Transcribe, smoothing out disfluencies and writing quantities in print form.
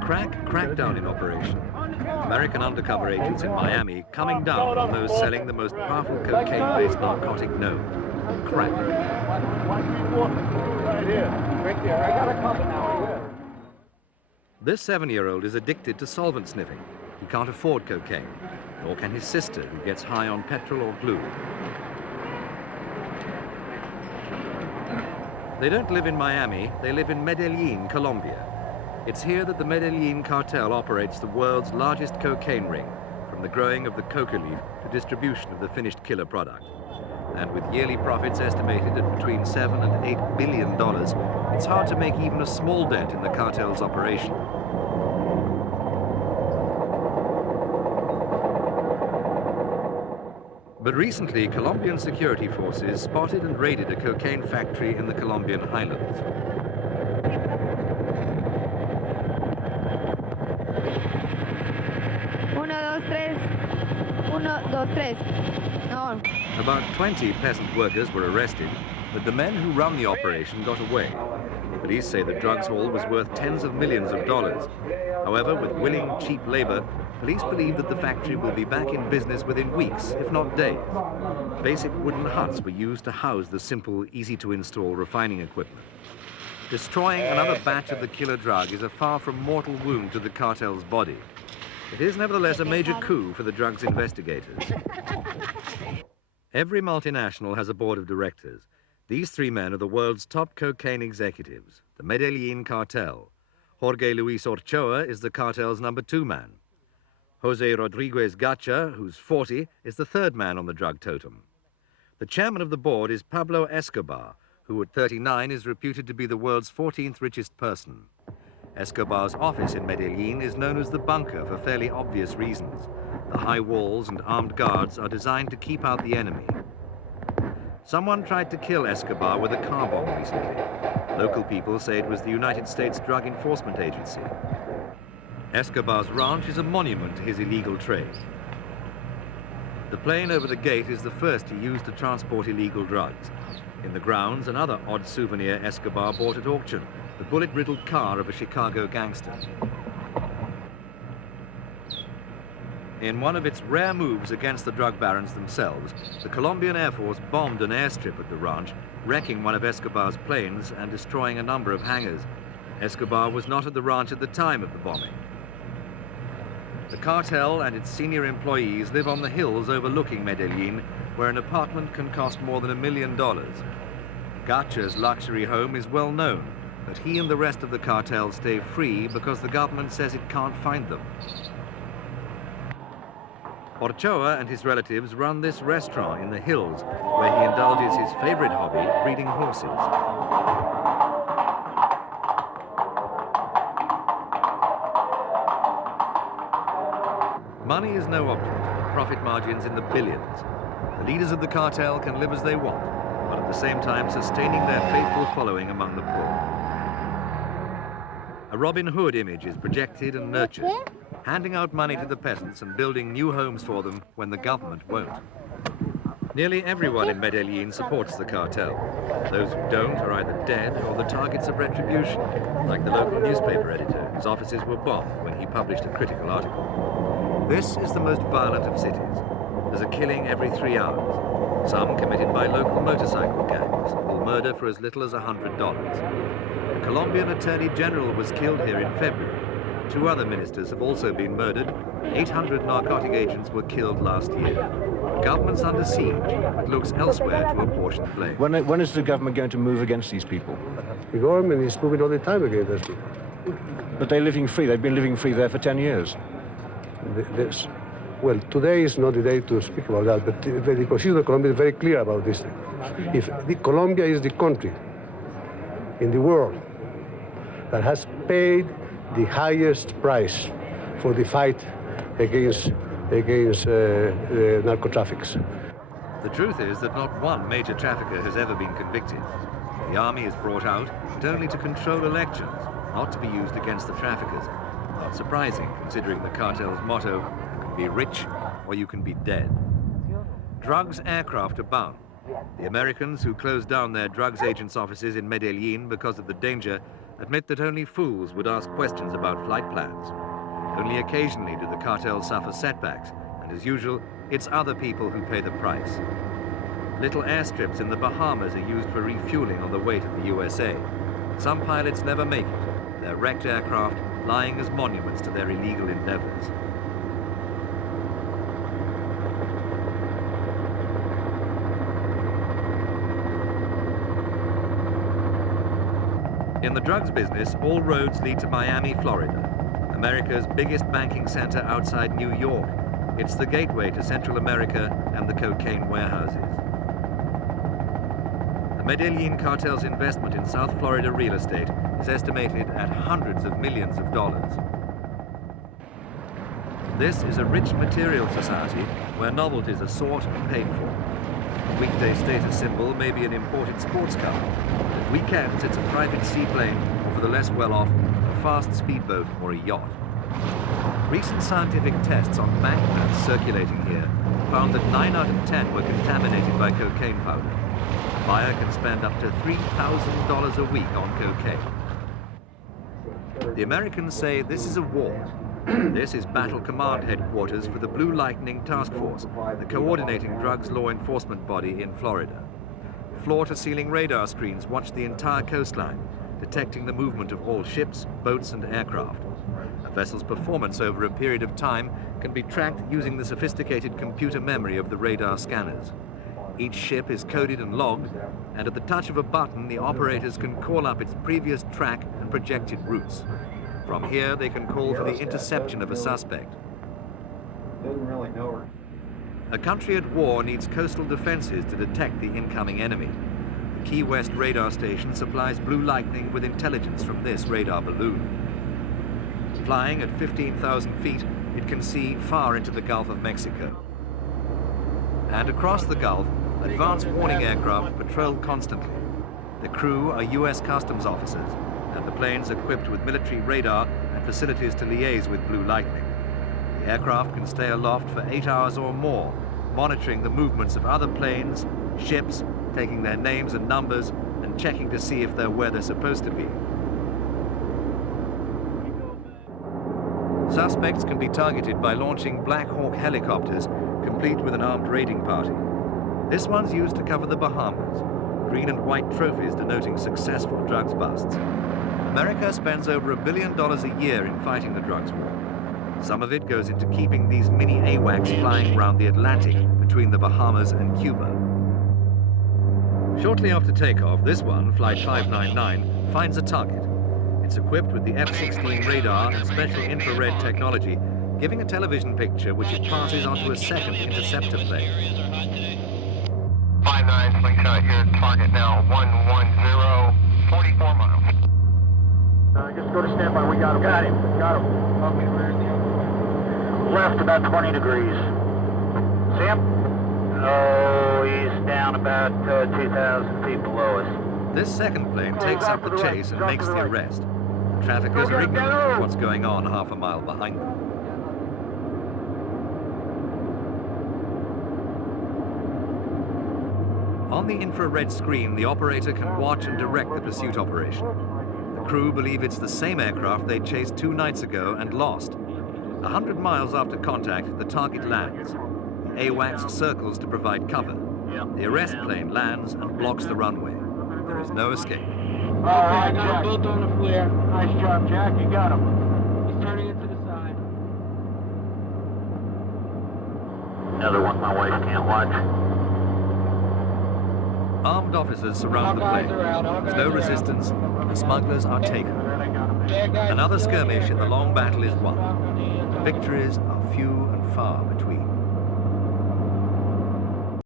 crack crackdown in operation. American undercover agents in Miami coming down on those selling the most powerful cocaine-based narcotic known, crack. This 7-year-old is addicted to solvent sniffing. He can't afford cocaine, nor can his sister, who gets high on petrol or glue. They don't live in Miami, they live in Medellin, Colombia. It's here that the Medellin Cartel operates the world's largest cocaine ring, from the growing of the coca leaf to distribution of the finished killer product. And with yearly profits estimated at between $7 and $8 billion, it's hard to make even a small dent in the cartel's operation. But recently, Colombian security forces spotted and raided a cocaine factory in the Colombian highlands. About 20 peasant workers were arrested, but the men who run the operation got away. Police say the drugs haul was worth tens of millions of dollars. However, with willing, cheap labor, police believe that the factory will be back in business within weeks, if not days. Basic wooden huts were used to house the simple, easy-to-install refining equipment. Destroying another batch of the killer drug is a far from mortal wound to the cartel's body. It is nevertheless a major coup for the drugs investigators. Every multinational has a board of directors. These 3 men are the world's top cocaine executives, the Medellin Cartel. Jorge Luis Ochoa is the cartel's #2 man. Jose Rodriguez Gacha, who's 40, is the 3rd man on the drug totem. The chairman of the board is Pablo Escobar, who at 39 is reputed to be the world's 14th richest person. Escobar's office in Medellin is known as the bunker for fairly obvious reasons. The high walls and armed guards are designed to keep out the enemy. Someone tried to kill Escobar with a car bomb recently. Local people say it was the United States Drug Enforcement Agency. Escobar's ranch is a monument to his illegal trade. The plane over the gate is the first he used to transport illegal drugs. In the grounds, another odd souvenir Escobar bought at auction, the bullet-riddled car of a Chicago gangster. In one of its rare moves against the drug barons themselves, the Colombian Air Force bombed an airstrip at the ranch, wrecking one of Escobar's planes and destroying a number of hangars. Escobar was not at the ranch at the time of the bombing. The cartel and its senior employees live on the hills overlooking Medellin, where an apartment can cost more than $1 million. Gacha's luxury home is well known, but he and the rest of the cartel stay free because the government says it can't find them. Ochoa and his relatives run this restaurant in the hills, where he indulges his favorite hobby, breeding horses. Money is no object, profit margins in the billions. The leaders of the cartel can live as they want, but at the same time sustaining their faithful following among the poor. A Robin Hood image is projected and nurtured, handing out money to the peasants and building new homes for them when the government won't. Nearly everyone in Medellin supports the cartel. Those who don't are either dead or the targets of retribution, like the local newspaper editor whose offices were bombed when he published a critical article. This is the most violent of cities. There's a killing every 3 hours, some committed by local motorcycle gangs who will murder for as little as $100. The Colombian Attorney General was killed here in February. 2 other ministers have also been murdered. 800 narcotic agents were killed last year. The government's under siege, but looks elsewhere to apportion blame. When is the government going to move against these people? The government is moving all the time against those people. But they're living free. They've been living free there for 10 years. Well, today is not the day to speak about that, but the position of Colombia is very clear about this thing. If Colombia is the country in the world that has paid the highest price for the fight against narco-traffics. The truth is that not one major trafficker has ever been convicted. The army is brought out, but only to control elections, not to be used against the traffickers. Not surprising, considering the cartel's motto, you can be rich or you can be dead. Drugs aircraft abound. The Americans who closed down their drugs agents' offices in Medellin because of the danger admit that only fools would ask questions about flight plans. Only occasionally do the cartel suffer setbacks, and as usual, it's other people who pay the price. Little airstrips in the Bahamas are used for refueling on the way to the USA. Some pilots never make it, their wrecked aircraft lying as monuments to their illegal endeavors. In the drugs business, all roads lead to Miami, Florida, America's biggest banking center outside New York. It's the gateway to Central America and the cocaine warehouses. The Medellin Cartel's investment in South Florida real estate is estimated at hundreds of millions of dollars. This is a rich material society where novelties are sought and paid for. A weekday status symbol may be an imported sports car. At weekends, it's a private seaplane, or for the less well-off, a fast speedboat or a yacht. Recent scientific tests on banknotes circulating here found that 9 out of 10 were contaminated by cocaine powder. The buyer can spend up to $3,000 a week on cocaine. The Americans say this is a war. This is Battle Command headquarters for the Blue Lightning Task Force, the coordinating drugs law enforcement body in Florida. Floor-to-ceiling radar screens watch the entire coastline, detecting the movement of all ships, boats, and aircraft. A vessel's performance over a period of time can be tracked using the sophisticated computer memory of the radar scanners. Each ship is coded and logged, and at the touch of a button, the operators can call up its previous track and projected routes. From here, they can call for the interception of a suspect. A country at war needs coastal defenses to detect the incoming enemy. The Key West radar station supplies Blue Lightning with intelligence from this radar balloon. Flying at 15,000 feet, it can see far into the Gulf of Mexico. And across the Gulf, advanced warning aircraft patrol constantly. The crew are US Customs officers, and the planes equipped with military radar and facilities to liaise with Blue Lightning. The aircraft can stay aloft for 8 hours or more, monitoring the movements of other planes, ships, taking their names and numbers, and checking to see if they're where they're supposed to be. Suspects can be targeted by launching Black Hawk helicopters, complete with an armed raiding party. This one's used to cover the Bahamas, green and white trophies denoting successful drugs busts. America spends over $1 billion a year in fighting the drugs war. Some of it goes into keeping these mini AWACS flying around the Atlantic between the Bahamas and Cuba. Shortly after takeoff, this one, Flight 599, finds a target. It's equipped with the F-16 radar and special infrared technology, giving a television picture which it passes onto a second interceptor plane. 59 slingshot here, target now 110, 44 miles. Just go to standby, we got him. Got him. Okay, where's the left about 20 degrees. See him? Oh, he's down about 2,000 feet below us. This second plane takes up the chase and makes the arrest. The traffickers are ignorant of what's going on half a mile behind them. On the infrared screen, the operator can watch and direct the pursuit operation. The crew believe it's the same aircraft they chased 2 nights ago and lost. 100 miles after contact, the target lands. The AWACS circles to provide cover. The arrest plane lands and blocks the runway. There is no escape. All right, Jack. Both on the flare. Nice job, Jack. You got him. He's turning it to the side. Another one my wife can't watch. Armed officers surround the plane. There's no resistance. The smugglers are taken. Another skirmish in the long battle is won. The victories are few and far between.